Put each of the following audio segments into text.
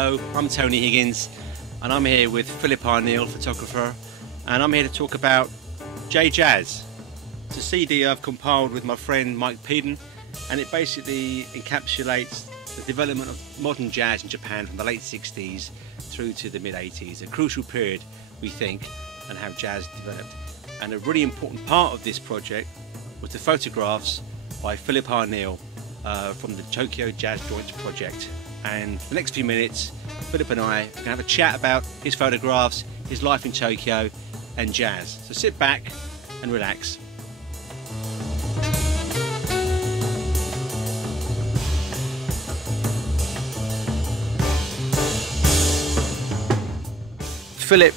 Hello, I'm Tony Higgins and I'm here with Philip Arneill, photographer, and I'm here to talk about JJs. It's a CD I've compiled with my friend Mike Peden, and it basically encapsulates the development of modern jazz in Japan from the late 60s through to the mid 80s, a crucial period we think, and how jazz developed. And a really important part of this project was the photographs by Philip Arneill from the Tokyo Jazz Joints project. And for the next few minutes, Philip and I are going to have a chat about his photographs, his life in Tokyo and jazz. So sit back and relax. Philip,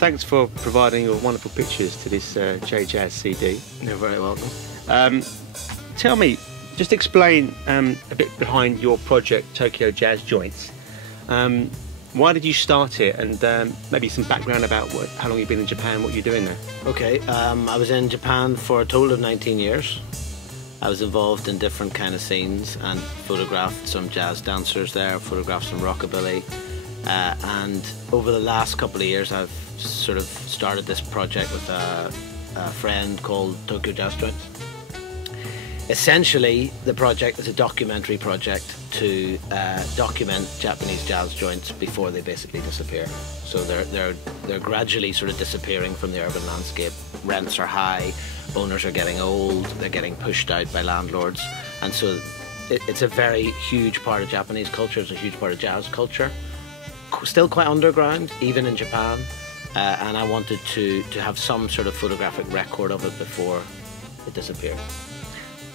thanks for providing your wonderful pictures to this JJs CD. You're very welcome. Tell me, just explain a bit behind your project, Tokyo Jazz Joints. Why did you start it, and maybe some background about how long you've been in Japan, what you're doing there? Okay, I was in Japan for a total of 19 years. I was involved in different kind of scenes and photographed some jazz dancers there, photographed some rockabilly. And over the last couple of years I've sort of started this project with a friend called Tokyo Jazz Joints. Essentially, the project is a documentary project to document Japanese jazz joints before they basically disappear. So they're gradually sort of disappearing from the urban landscape. Rents are high, owners are getting old, they're getting pushed out by landlords, and so it's a very huge part of Japanese culture. It's a huge part of jazz culture. Still quite underground, even in Japan, and I wanted to have some sort of photographic record of it before it disappeared.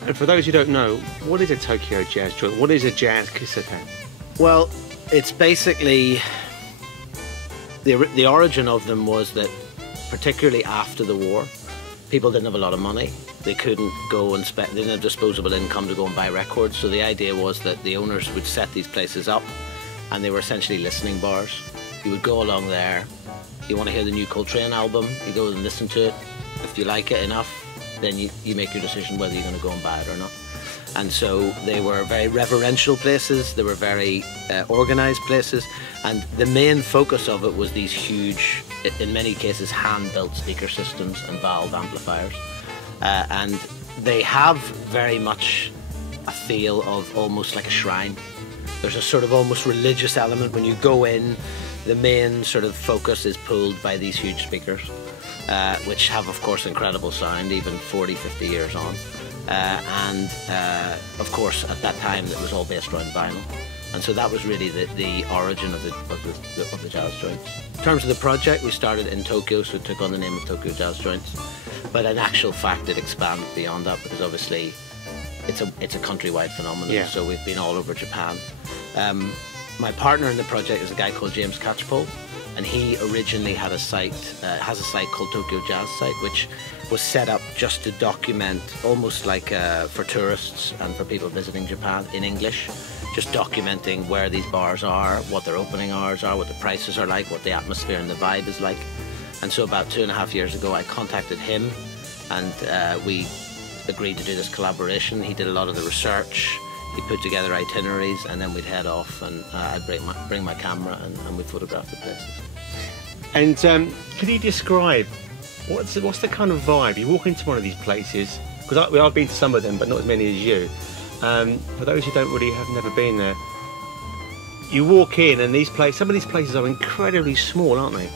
And for those who don't know, what is a Tokyo Jazz Joint? What is a jazz kissaten? Well, it's basically the origin of them was that, particularly after the war, people didn't have a lot of money. They couldn't go and spend, they didn't have disposable income to go and buy records. So the idea was that the owners would set these places up, and they were essentially listening bars. You would go along there, you want to hear the new Coltrane album, you go and listen to it. If you like it enough, then you make your decision whether you're going to go and buy it or not. And so they were very reverential places, they were very organised places, and the main focus of it was these huge, in many cases, hand-built speaker systems and valve amplifiers. And they have very much a feel of almost like a shrine. There's a sort of almost religious element when you go in. The main sort of focus is pulled by these huge speakers, which have, of course, incredible sound, even 40, 50 years on. And of course, at that time, it was all based around vinyl. And so that was really the origin of the jazz joints. In terms of the project, we started in Tokyo, so it took on the name of Tokyo Jazz Joints. But in actual fact, it expanded beyond that, because obviously it's a countrywide phenomenon. Yeah. So we've been all over Japan. My partner in the project is a guy called James Catchpole, and he originally had a site, has a site called Tokyo Jazz Site, which was set up just to document, almost like for tourists and for people visiting Japan in English, just documenting where these bars are, what their opening hours are, what the prices are like, what the atmosphere and the vibe is like. And so about 2.5 years ago, I contacted him, and we agreed to do this collaboration. He did a lot of the research. He put together itineraries, and then we'd head off, and I'd bring my camera, and we'd photograph the places. And can you describe what's the kind of vibe? You walk into one of these places, because I've been to some of them, but not as many as you. For those who have never been there, you walk in, and some of these places are incredibly small, aren't they?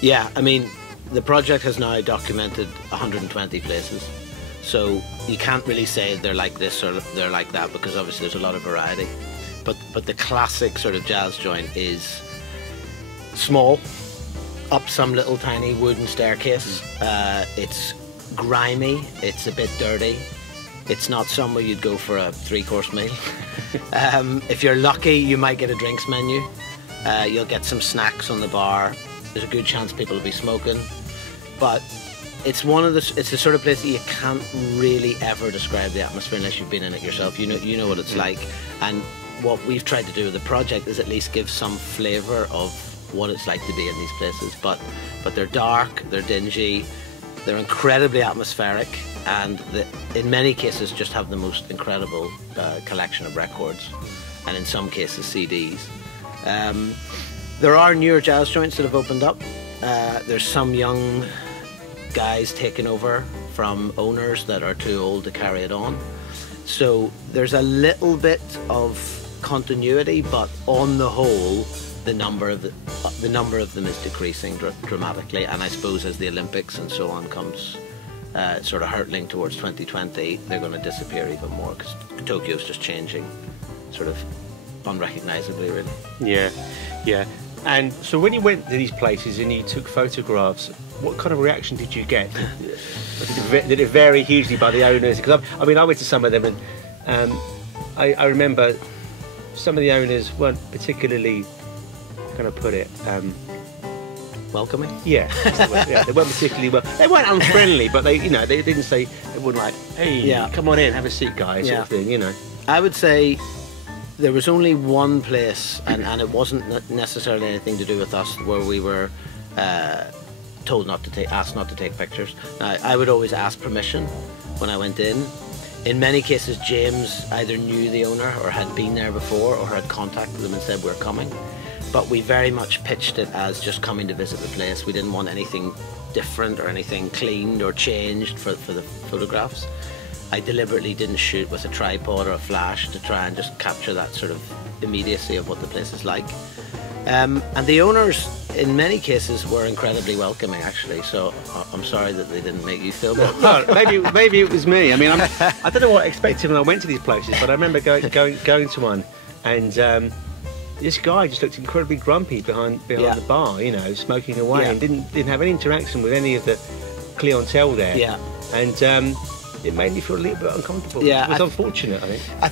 Yeah, I mean, the project has now documented 120 places. So you can't really say they're like this or they're like that, because obviously there's a lot of variety. But the classic sort of jazz joint is small, up some little tiny wooden staircase. It's grimy, it's a bit dirty. It's not somewhere you'd go for a 3-course meal. If you're lucky, you might get a drinks menu. You'll get some snacks on the bar. There's a good chance people will be smoking. But it's the sort of place that you can't really ever describe the atmosphere unless you've been in it yourself. You know what it's like. And what we've tried to do with the project is at least give some flavour of what it's like to be in these places. But they're dark, they're dingy, they're incredibly atmospheric, and in many cases just have the most incredible collection of records. and in some cases CDs. There are newer jazz joints that have opened up. There's some young guys taking over from owners that are too old to carry it on. So there's a little bit of continuity, but on the whole, the number of them is decreasing dramatically. And I suppose as the Olympics and so on comes sort of hurtling towards 2020, they're going to disappear even more, because Tokyo's just changing sort of unrecognisably, really. Yeah, yeah. And so when you went to these places and you took photographs, what kind of reaction did you get? Did it vary hugely by the owners? Because I mean, I went to some of them, and I remember some of the owners weren't particularly, how can I put it, welcoming. Yeah, yeah, they weren't particularly well. They weren't unfriendly, but they didn't say, they wouldn't like, hey, come on in, have a seat, guys, sort of thing, I would say there was only one place, and it wasn't necessarily anything to do with us, where we were asked not to take pictures. Now, I would always ask permission when I went in. In many cases, James either knew the owner or had been there before or had contacted them and said, we're coming. But we very much pitched it as just coming to visit the place. We didn't want anything different or anything cleaned or changed for the photographs. I deliberately didn't shoot with a tripod or a flash to try and just capture that sort of immediacy of what the place is like. And the owners, in many cases, were incredibly welcoming, actually. So I'm sorry that they didn't make you feel better. No, maybe it was me. I mean, I don't know what I expected when I went to these places, but I remember going to one, and this guy just looked incredibly grumpy behind the bar, smoking away, and didn't have any interaction with any of the clientele there. Yeah. And it made me feel a little bit uncomfortable. Yeah, it was unfortunate, I think. I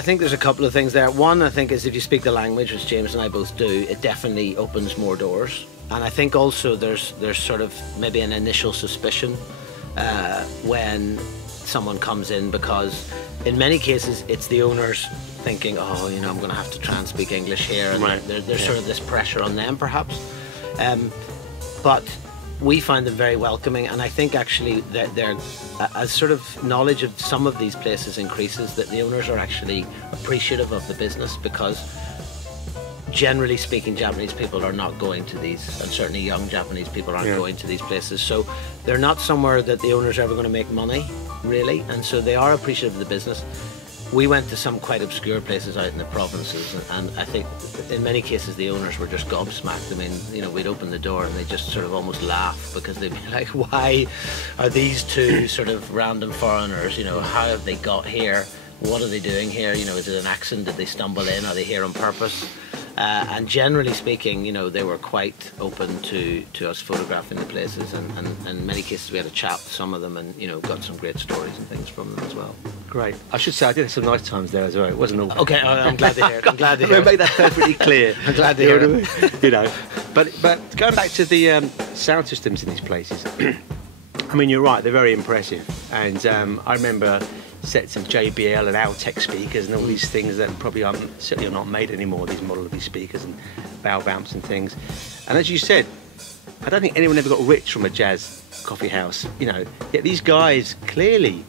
think there's a couple of things there. One, I think, is if you speak the language, which James and I both do, it definitely opens more doors. And I think also there's sort of maybe an initial suspicion when someone comes in, because in many cases it's the owners thinking, oh, I'm going to have to try and speak English here, and there's sort of this pressure on them, perhaps. But we find them very welcoming, and I think actually that they're, as sort of knowledge of some of these places increases, that the owners are actually appreciative of the business, because generally speaking, Japanese people are not going to these, and certainly young Japanese people aren't going to these places, so they're not somewhere that the owners are ever going to make money, really, and so they are appreciative of the business. We went to some quite obscure places out in the provinces, and I think in many cases the owners were just gobsmacked. I mean, we'd open the door and they just sort of almost laugh, because they'd be like, why are these two sort of random foreigners, how have they got here? What are they doing here? Is it an accident? Did they stumble in? Are they here on purpose? And generally speaking, they were quite open to us photographing the places, and in many cases we had a chat with some of them, and got some great stories and things from them as well. Great. I should say I did have some nice times there as well. It wasn't all. Okay, I'm glad to hear it. I'm glad to hear it. Make that perfectly clear. I'm glad to hear it. But going back to the sound systems in these places, I mean, you're right. They're very impressive, and I remember sets of JBL and Altec speakers and all these things that probably certainly are not made anymore, these model of these speakers and valve amps and things. And as you said, I don't think anyone ever got rich from a jazz coffee house, yet these guys clearly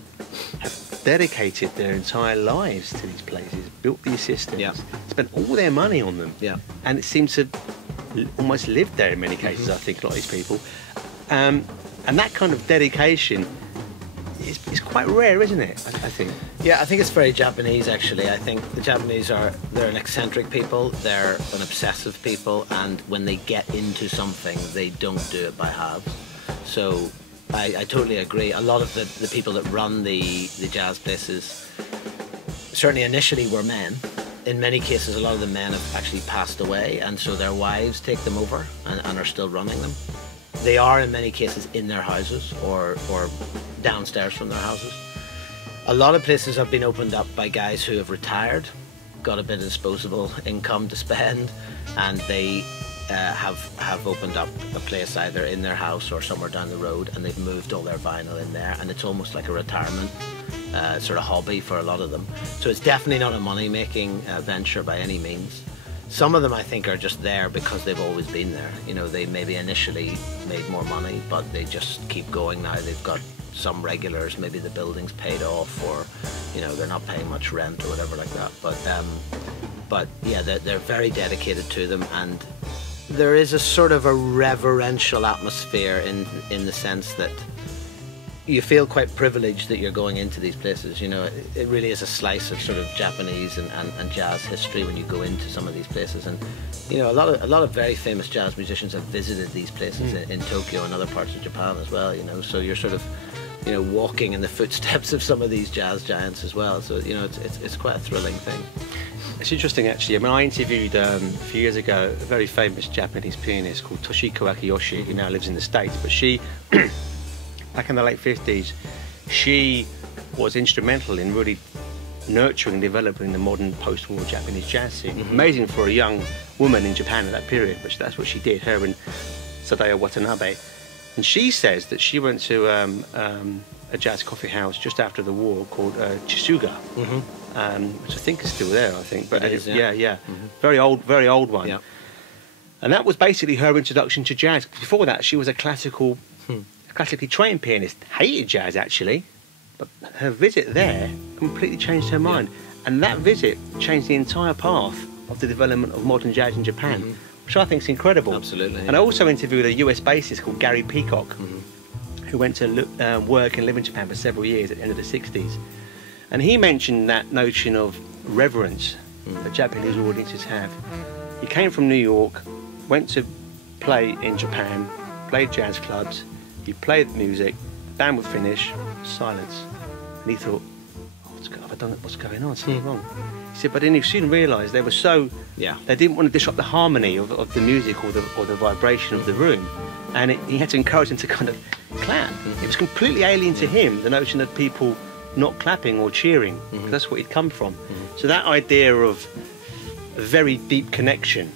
have dedicated their entire lives to these places, built these systems, spent all their money on them, and it seems to almost live there in many cases, I think, a lot of these people. And that kind of dedication is quite rare, isn't it? I think. Yeah, I think it's very Japanese, actually. I think the Japanese they're an eccentric people, they're an obsessive people, and when they get into something, they don't do it by halves. So I totally agree. A lot of the people that run the jazz places, certainly initially, were men. In many cases, a lot of the men have actually passed away, and so their wives take them over and are still running them. They are, in many cases, in their houses or downstairs from their houses. A lot of places have been opened up by guys who have retired, got a bit of disposable income to spend, and they have opened up a place either in their house or somewhere down the road, and they've moved all their vinyl in there, and it's almost like a retirement sort of hobby for a lot of them. So it's definitely not a money-making venture by any means. Some of them, I think, are just there because they've always been there. They maybe initially made more money, but they just keep going now. They've got some regulars, maybe the building's paid off, or You know, they're not paying much rent or whatever like that. But yeah, they're very dedicated to them, and there is a sort of a reverential atmosphere in the sense that you feel quite privileged that you're going into these places. You know, it really is a slice of sort of Japanese and jazz history when you go into some of these places. And you know, a lot of very famous jazz musicians have visited these places in Tokyo and other parts of Japan as well. You know, so you're sort of, you know, walking in the footsteps of some of these jazz giants as well. So you know, it's quite a thrilling thing. It's interesting, actually. I mean, I interviewed a few years ago a very famous Japanese pianist called Toshiko Akiyoshi, who now lives in the States. But she, back in the late 50s, she was instrumental in really nurturing and developing the modern post-war Japanese jazz scene. Amazing for a young woman in Japan at that period, but that's what she did, her and Sadao Watanabe. And she says that she went to a jazz coffee house just after the war called Chisuga, which I think is still there, I think. But it is, yeah. Very old one. Yeah. And that was basically her introduction to jazz. Before that, she was a classically trained pianist. Hated jazz, actually. But her visit there completely changed her mind. And that visit changed the entire path of the development of modern jazz in Japan, which I think is incredible. Absolutely. And I also interviewed a US bassist called Gary Peacock, who went to work and live in Japan for several years at the end of the 60s. And he mentioned that notion of reverence that Japanese audiences have. He came from New York, went to play in Japan, played jazz clubs, he played music, band would finish, silence. And he thought, what's going on? Something wrong. He said, but then he soon realised they were so, they didn't want to disrupt the harmony of the music or the vibration of the room. And he had to encourage them to kind of clap. It was completely alien to him, the notion of people not clapping or cheering, because that's what he'd come from. So that idea of a very deep connection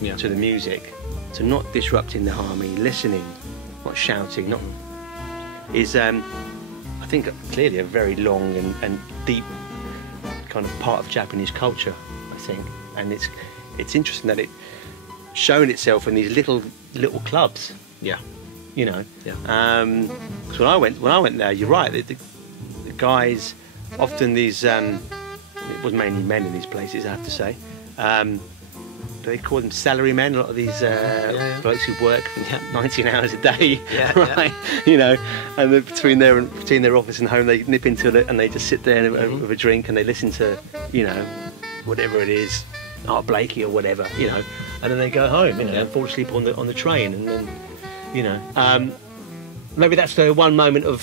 to the music, to not disrupting the harmony, listening, not shouting, not is, I think, clearly a very long and deep kind of part of Japanese culture, I think. And it's interesting that it's shown itself in these little clubs. Yeah. You know. Yeah. Because when I went there, you're right. The guys, often these, it was mainly men in these places, I have to say. They call them salary men. A lot of these blokes who work 19 hours a day, right? You know, and between their office and home, they nip into it and they just sit there with a drink and they listen to, you know, whatever it is, Art Blakey or whatever, you know, and then they go home, you know, and fall asleep on the train, and then, you know, maybe that's the one moment of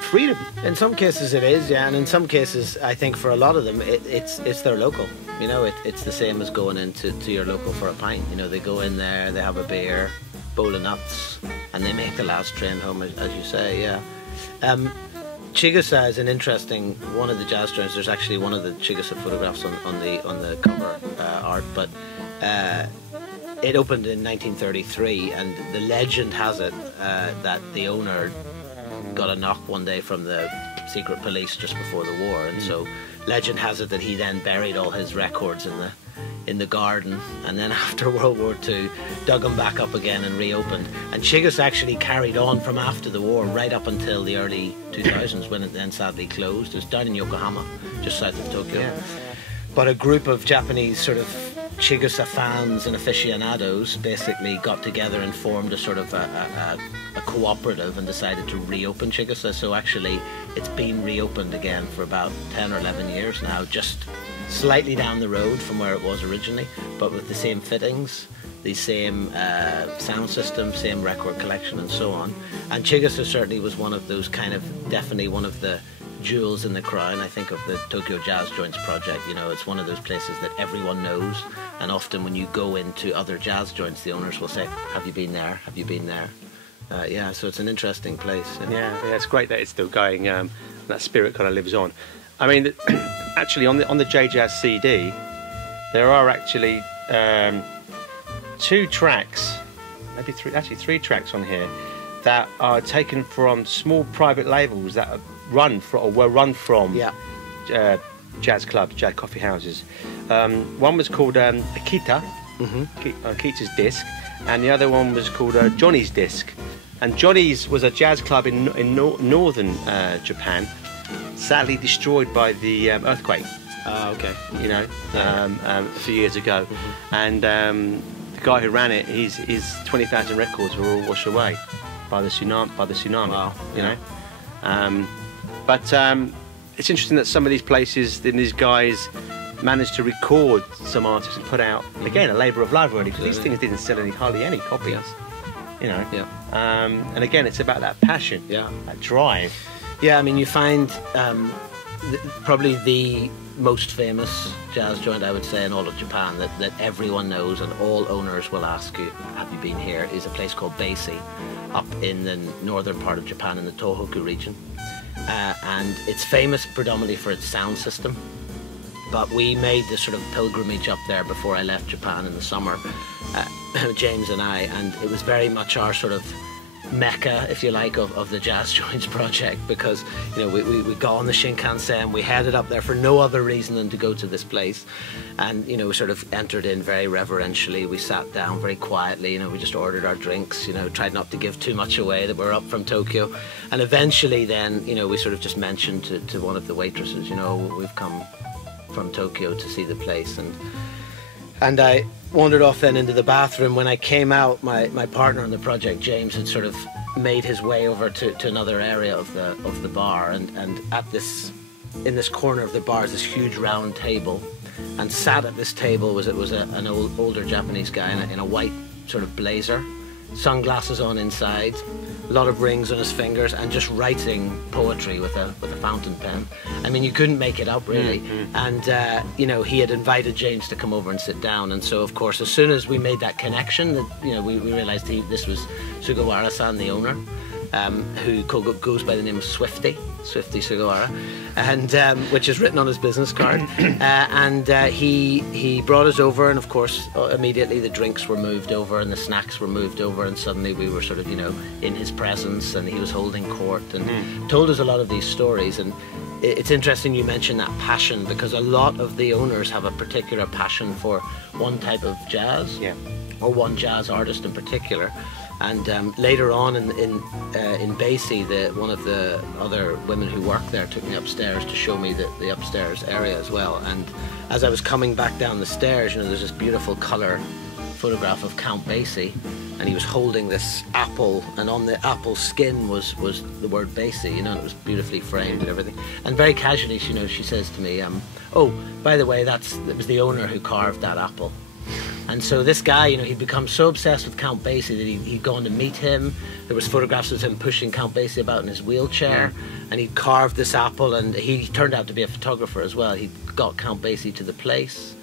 freedom. In some cases it is, and in some cases I think for a lot of them it's their local. You know, it's the same as going into your local for a pint. You know, they go in there, they have a beer, bowl of nuts, and they make the last train home, as you say. Chigusa is an interesting one of the jazz joints. There's actually one of the Chigusa photographs on the cover art, but it opened in 1933, and the legend has it that the owner got a knock one day from the secret police just before the war, and so legend has it that he then buried all his records in the garden, and then after World War II dug them back up again and reopened. And Chigusa actually carried on from after the war right up until the early 2000s, when it then sadly closed. It was down in Yokohama, just south of Tokyo. But a group of Japanese sort of Chigusa fans and aficionados basically got together and formed a sort of a cooperative and decided to reopen Chigusa. So actually it's been reopened again for about 10 or 11 years now, just slightly down the road from where it was originally, but with the same fittings, the same sound system, same record collection and so on. And Chigusa certainly was one of those definitely one of the jewels in the crown, I think, of the Tokyo Jazz Joints project. You know, it's one of those places that everyone knows, and often when you go into other jazz joints, the owners will say, have you been there? Have you been there? So it's an interesting place. Yeah, it's great that it's still going. That spirit kind of lives on. I mean, actually, on the JJs CD, there are actually 2 tracks, maybe 3, actually 3 tracks on here that are taken from small private labels that are were run from jazz clubs, jazz coffee houses. One was called Akita, Akita's Disc, and the other one was called Johnny's Disc. And Johnny's was a jazz club in northern Japan, sadly destroyed by the earthquake. Okay. You know, Yeah. a few years ago, and the guy who ran it, his 20,000 records were all washed away by the tsunami. Wow. You know, but it's interesting that some of these places, then these guys managed to record some artists and put out again a labour of love, really, because these things didn't sell hardly any copies. You know, Yeah. And again, it's about that passion, Yeah. that drive. Yeah, I mean, you find probably the most famous jazz joint, I would say, in all of Japan that everyone knows and all owners will ask you, have you been here, is a place called Basie, up in the northern part of Japan in the Tohoku region. And it's famous predominantly for its sound system. But we made this sort of pilgrimage up there before I left Japan in the summer, James and I, and it was very much our sort of mecca, if you like, of the Jazz Joints project, because you know we got on the Shinkansen, we headed up there for no other reason than to go to this place, and you know we sort of entered in very reverentially. We sat down very quietly, you know, we just ordered our drinks, you know, tried not to give too much away that we're up from Tokyo, and eventually then, you know, we sort of just mentioned to one of the waitresses, you know, we've come from Tokyo to see the place, and I wandered off then into the bathroom. When I came out, my partner on the project, James, had sort of made his way over to another area of the bar, and in this corner of the bar is this huge round table, and sat at this table was an older Japanese guy in a white sort of blazer, sunglasses on inside, a lot of rings on his fingers, and just writing poetry with a fountain pen. I mean, you couldn't make it up, really. And you know, he had invited James to come over and sit down, and so of course, as soon as we made that connection, that you know, we realized this was Sugawara-san, the owner, who goes by the name of Swifty Sugawara, and which is written on his business card. And he brought us over, and of course immediately the drinks were moved over and the snacks were moved over, and suddenly we were sort of, you know, in his presence, and he was holding court and told us a lot of these stories. And it's interesting you mention that passion, because a lot of the owners have a particular passion for one type of jazz, or one jazz artist in particular. And later on in Basie, one of the other women who worked there took me upstairs to show me the upstairs area as well. And as I was coming back down the stairs, you know, there's this beautiful colour photograph of Count Basie, and he was holding this apple, and on the apple skin was the word Basie, you know, and it was beautifully framed and everything. And very casually, you know, she says to me, "Oh, by the way, it was the owner who carved that apple." And so this guy, you know, he'd become so obsessed with Count Basie that he'd gone to meet him. There was photographs of him pushing Count Basie about in his wheelchair, and he'd carved this apple, and he turned out to be a photographer as well. He'd got Count Basie to the place,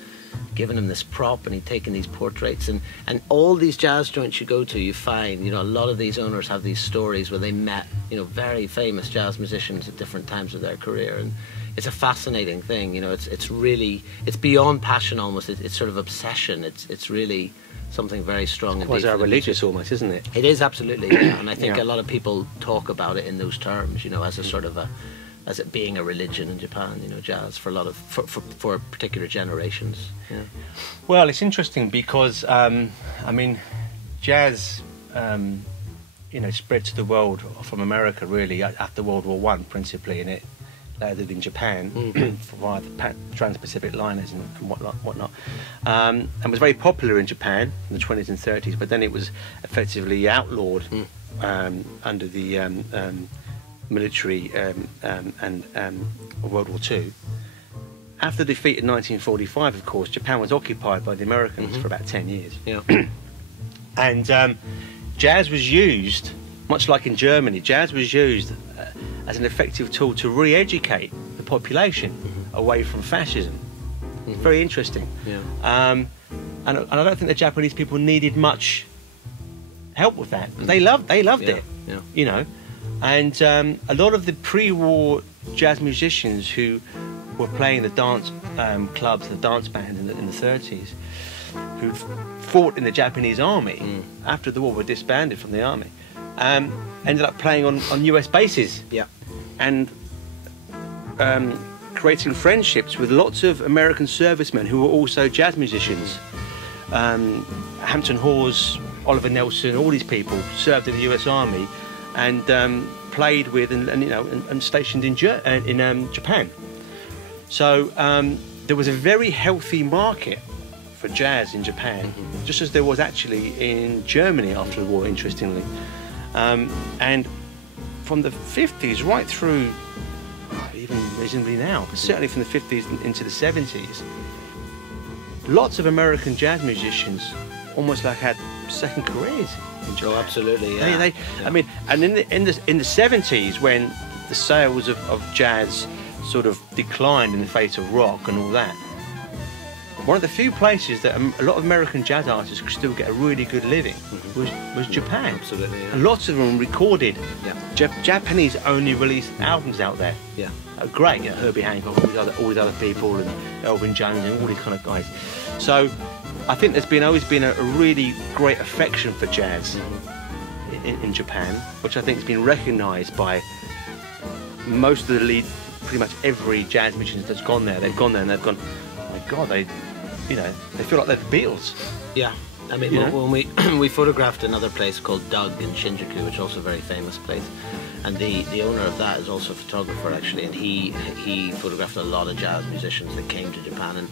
given him this prop, and he'd taken these portraits. And all these jazz joints you go to, you find, you know, a lot of these owners have these stories where they met, you know, very famous jazz musicians at different times of their career. And it's a fascinating thing, you know. It's really, it's beyond passion almost. It's sort of obsession. It's really something very strong. Quite religious almost, isn't it? It is, absolutely. Yeah. And I think a lot of people talk about it in those terms, you know, as a sort of as it being a religion in Japan, you know, jazz for a lot of for particular generations. Yeah. Well, it's interesting because I mean, jazz, you know, spread to the world from America really after World War I, principally, and it landed in Japan via the Trans-Pacific liners and whatnot, and was very popular in Japan in the 20s and 30s. But then it was effectively outlawed under the military and World War II. After the defeat in 1945, of course, Japan was occupied by the Americans for about 10 years. Yeah. And jazz was used, much like in Germany, jazz was used as an effective tool to re-educate the population away from fascism. Very interesting. Yeah. And I don't think the Japanese people needed much help with that. They loved it, Yeah. you know. And a lot of the pre-war jazz musicians who were playing the dance clubs, the dance band in the 30s, who fought in the Japanese army after the war, were disbanded from the army, ended up playing on US bases. Yeah. And creating friendships with lots of American servicemen who were also jazz musicians. Hampton Hawes, Oliver Nelson, all these people served in the US Army, and played with and stationed in Japan. So there was a very healthy market for jazz in Japan, just as there was actually in Germany after the war, interestingly. And from the 50s right through, even reasonably now, but certainly from the 50s into the 70s, lots of American jazz musicians almost like had second careers in Japan. Oh, absolutely, yeah. I mean, and in the 70s, when the sales of jazz sort of declined in the face of rock and all that, one of the few places that a lot of American jazz artists could still get a really good living was Japan. Absolutely, yeah. And lots of them recorded. Japanese only released albums out there. Yeah. Great, Herbie Hancock, all these other people, and Elvin Jones, and all these kind of guys. So I think there's always been a really great affection for jazz in Japan, which I think has been recognised by most of the lead, pretty much every jazz musician that's gone there. They've gone there and they've gone, oh my God, they feel like they're the Beatles. Yeah. I mean, when we photographed another place called Doug in Shinjuku, which is also a very famous place, and the owner of that is also a photographer actually, and he photographed a lot of jazz musicians that came to Japan. And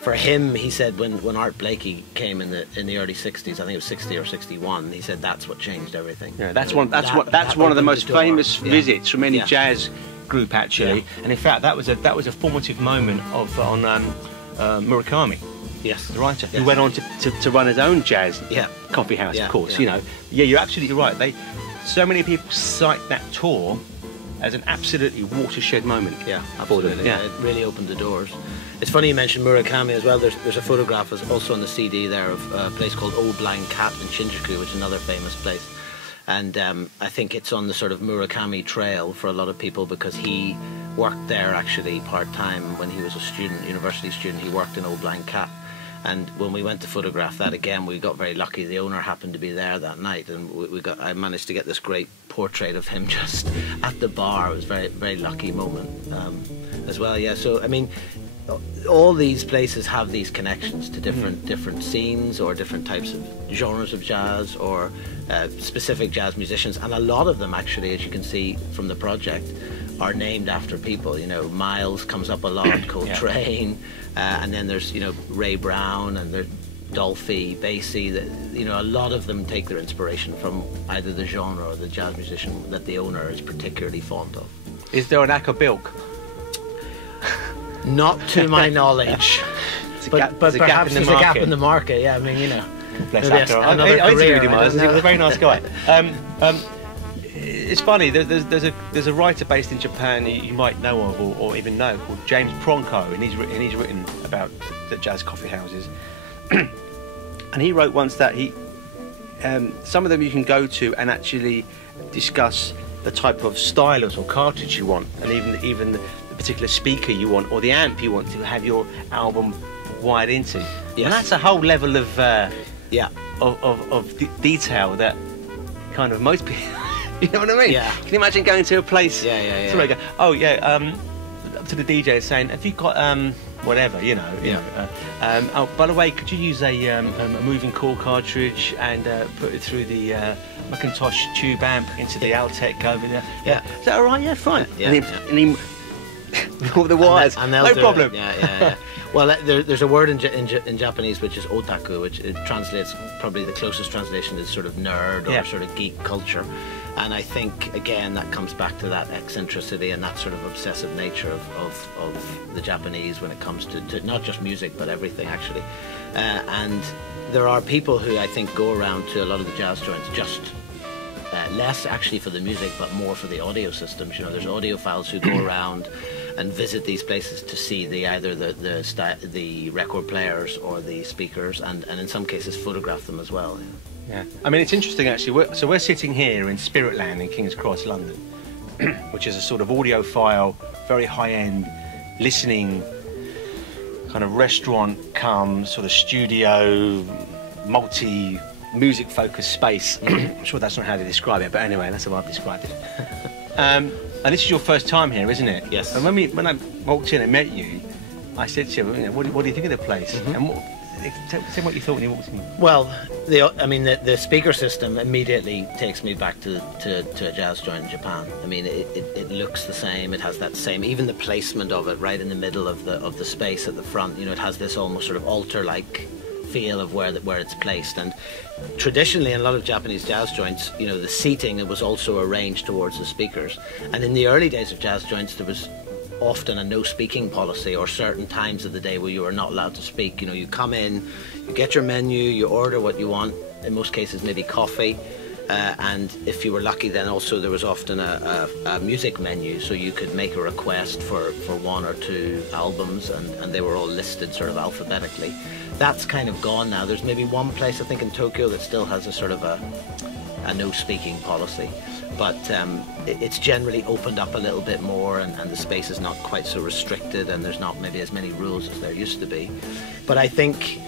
for him, he said when Art Blakey came in the early 60s, I think it was 60 or 61, he said that's what changed everything. Yeah, that's one of the most famous visits from any jazz group actually. Yeah. And in fact, that was a formative moment on Murakami. Yes, the writer, who went on to run his own jazz coffee house, of course. Yeah. You're absolutely right. So many people cite that tour as an absolutely watershed moment. Yeah, for them. absolutely. Yeah, it really opened the doors. It's funny you mentioned Murakami as well. There's a photograph also on the CD there of a place called Old Blind Cat in Shinjuku, which is another famous place. And I think it's on the sort of Murakami trail for a lot of people, because he worked there actually part-time when he was a student, university student. He worked in Old Blind Cat. And when we went to photograph that again, we got very lucky. The owner happened to be there that night, and I managed to get this great portrait of him just at the bar. It was a very, very lucky moment as well. Yeah. So I mean, all these places have these connections to different scenes or different types of genres of jazz or specific jazz musicians, and a lot of them actually, as you can see from the project, are named after people. Miles comes up a lot, Coltrane, and then there's Ray Brown, and there's Dolphy, Basie. A lot of them take their inspiration from either the genre or the jazz musician that the owner is particularly fond of. Is there an Acker-Bilk? Not to my knowledge. But perhaps there's a gap in the market. Yeah, I mean, Bless Acker. I interviewed him. He was a very nice guy. It's funny. There's a writer based in Japan you might know of or even know, called James Pronko, and he's written about the jazz coffee houses. And he wrote once that some of them you can go to and actually discuss the type of stylus or cartridge you want, and even the particular speaker you want or the amp you want to have your album wired into. Yes. And that's a whole level of detail that kind of most people. You know what I mean? Yeah. Can you imagine going to a place? Yeah. Somebody go, up to the DJ saying, "Have you got whatever?" Oh, by the way, could you use a moving core cartridge and put it through the Macintosh tube amp into the Altec over there? Yeah. Is that all right? Yeah, fine. And he all the wires. And no problem. Yeah. Well, there's a word in Japanese which is otaku, which it translates, probably the closest translation is sort of nerd or sort of geek culture. And I think, again, that comes back to that eccentricity and that sort of obsessive nature of the Japanese when it comes to not just music, but everything, actually. And there are people who I think go around to a lot of the jazz joints just less actually for the music, but more for the audio systems. There's audiophiles who go around and visit these places to see either the record players or the speakers, and in some cases photograph them as well. Yeah, I mean, it's interesting actually. We're sitting here in Spiritland in King's Cross, London, which is a sort of audiophile, very high-end listening kind of restaurant come sort of studio, multi-music-focused space. I'm sure that's not how they describe it, but anyway, that's how I've described it. And this is your first time here, isn't it? Yes. And when I walked in and met you, I said to you, what do you think of the place? And Say what you thought when you walked in. Well, the speaker system immediately takes me back to a jazz joint in Japan. I mean, it looks the same. It has that same, even the placement of it right in the middle of the space at the front. You know, it has this almost sort of altar-like feel of where it's placed. And traditionally, in a lot of Japanese jazz joints, you know, the seating, it was also arranged towards the speakers. And in the early days of jazz joints, there was often a no speaking policy, or certain times of the day where you were not allowed to speak. You know, you come in, you get your menu, you order what you want, in most cases maybe coffee, and if you were lucky, then also there was often a music menu, so you could make a request for one or two albums, and they were all listed sort of alphabetically. That's kind of gone now. There's maybe one place, I think in Tokyo, that still has a sort of a no speaking policy, but it's generally opened up a little bit more, and the space is not quite so restricted, and there's not maybe as many rules as there used to be. But I think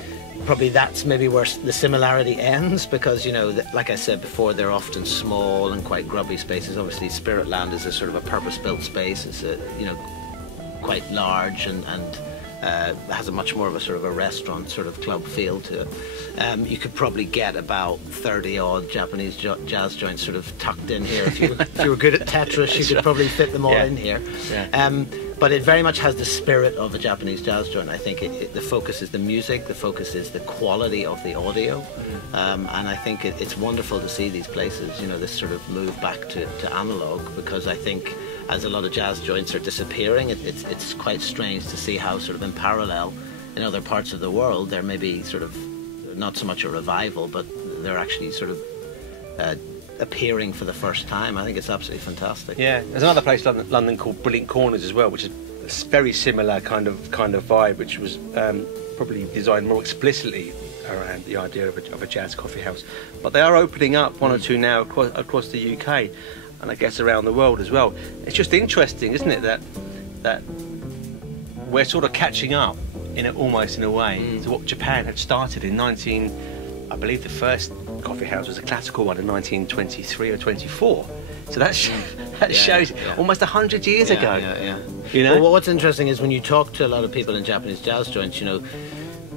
probably that's maybe where the similarity ends, because, you know, like I said before, they're often small and quite grubby spaces. Obviously Spiritland is a sort of a purpose-built space. It's you know, quite large and has a much more of a sort of a restaurant sort of club feel to it. You could probably get about 30 odd Japanese jazz joints sort of tucked in here. If you were good at Tetris, you could probably fit them all in here. Yeah. But it very much has the spirit of a Japanese jazz joint. I think the focus is the music, the focus is the quality of the audio, and I think it's wonderful to see these places, you know, this sort of move back to analog, because I think as a lot of jazz joints are disappearing, it's quite strange to see how sort of in parallel in other parts of the world there may be sort of not so much a revival, but they're actually sort of appearing for the first time. I think it's absolutely fantastic. Yeah, there's another place in London called Brilliant Corners as well, which is a very similar kind of vibe, which was probably designed more explicitly around the idea of a jazz coffee house. But they are opening up one or two now across the UK, and I guess around the world as well. It's just interesting, isn't it, that we're sort of catching up almost in a way to what Japan had started in I believe the first coffee house was a classical one in 1923 or 24. So that shows almost 100 years ago. You know? Well, what's interesting is when you talk to a lot of people in Japanese jazz joints, you know,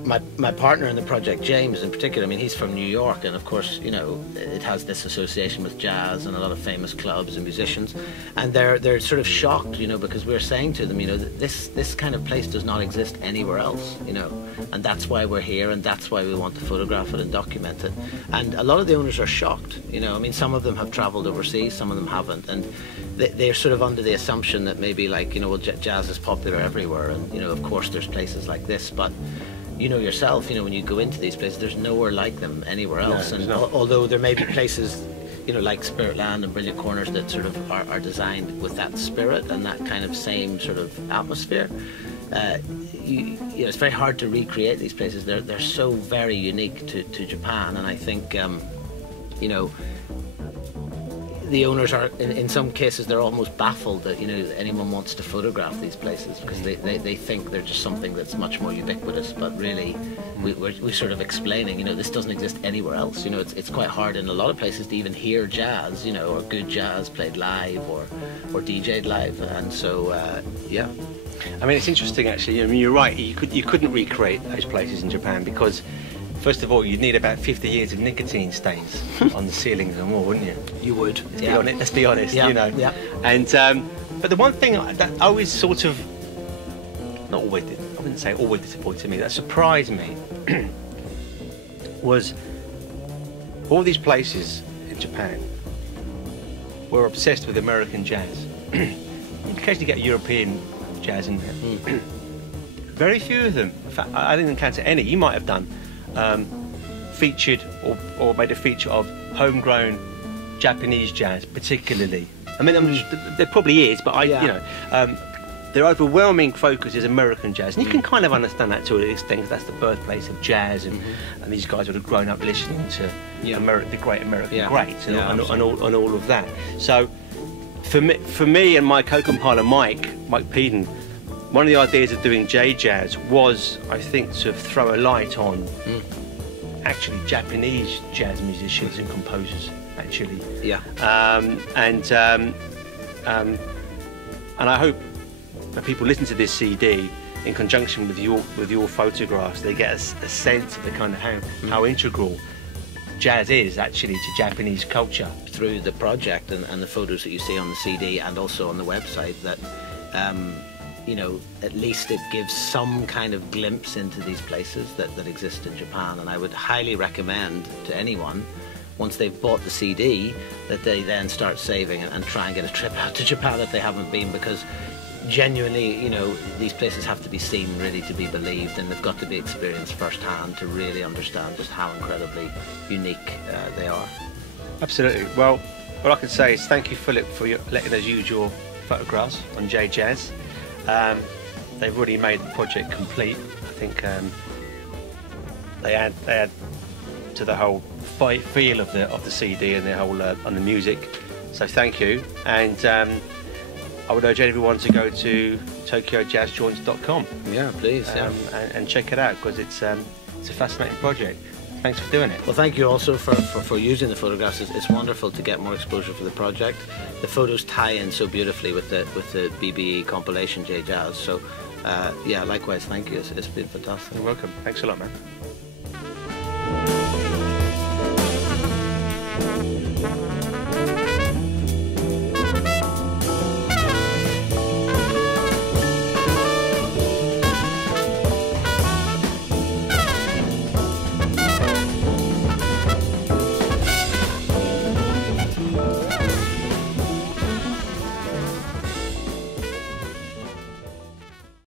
my partner in the project, James in particular, I mean, he's from New York, and of course, you know, it has this association with jazz and a lot of famous clubs and musicians, and they're sort of shocked, you know, because we're saying to them, you know, that this kind of place does not exist anywhere else, you know, and that's why we're here, and that's why we want to photograph it and document it. And a lot of the owners are shocked, you know. I mean, some of them have travelled overseas, some of them haven't, and they're sort of under the assumption that maybe, like, you know, well, jazz is popular everywhere, and, you know, of course there's places like this, but you know yourself, you know, when you go into these places, there's nowhere like them anywhere else. No, and although there may be places, you know, like Spiritland and Brilliant Corners that sort of are designed with that spirit and that kind of same sort of atmosphere, you know, it's very hard to recreate these places. They're so very unique to Japan, and I think, you know, the owners are, in some cases, they're almost baffled that, you know, anyone wants to photograph these places, because they think they're just something that's much more ubiquitous, but really we're sort of explaining, you know, this doesn't exist anywhere else. You know, it's quite hard in a lot of places to even hear jazz, you know, or good jazz played live or DJ'd live, and so yeah. I mean, it's interesting actually. I mean, you're right. You couldn't recreate those places in Japan because, first of all, you'd need about 50 years of nicotine stains on the ceilings and wall, wouldn't you? You would. Let's be honest, you know. Yeah. And but the one thing that always sort of, not always, I wouldn't say always disappointed me, that surprised me was all these places in Japan were obsessed with American jazz. You occasionally get European jazz in there. Very few of them, in fact, I didn't encounter any, you might have done, featured or made a feature of homegrown Japanese jazz, particularly. I mean, there probably is, but you know, their overwhelming focus is American jazz, and you can kind of understand that to an extent, because that's the birthplace of jazz, and these guys would have grown up listening to the great American greats and all of that. So, for me and my co-compiler Mike Peden, one of the ideas of doing J-Jazz was, I think, to throw a light on actually Japanese jazz musicians and composers, actually. Yeah. And I hope that people listen to this CD in conjunction with your photographs, they get a sense of the kind of how integral jazz is actually to Japanese culture. Through the project and the photos that you see on the CD and also on the website, that you know, at least it gives some kind of glimpse into these places that exist in Japan. And I would highly recommend to anyone, once they've bought the CD, that they then start saving and try and get a trip out to Japan if they haven't been, because genuinely, you know, these places have to be seen really to be believed, and they've got to be experienced firsthand to really understand just how incredibly unique they are. Absolutely. Well, all I can say is thank you, Philip, for letting us use your photographs on JJs. They've already made the project complete. I think they add to the whole feel of the CD and the whole on the music. So thank you, and I would urge everyone to go to TokyoJazzJoints.com. Yeah, please. And check it out, because it's a fascinating project. Thanks for doing it. Well, thank you also for using the photographs. It's wonderful to get more exposure for the project. The photos tie in so beautifully with the BBE compilation JJs. So yeah, likewise, thank you. It's been fantastic. You're welcome. Thanks a lot, man.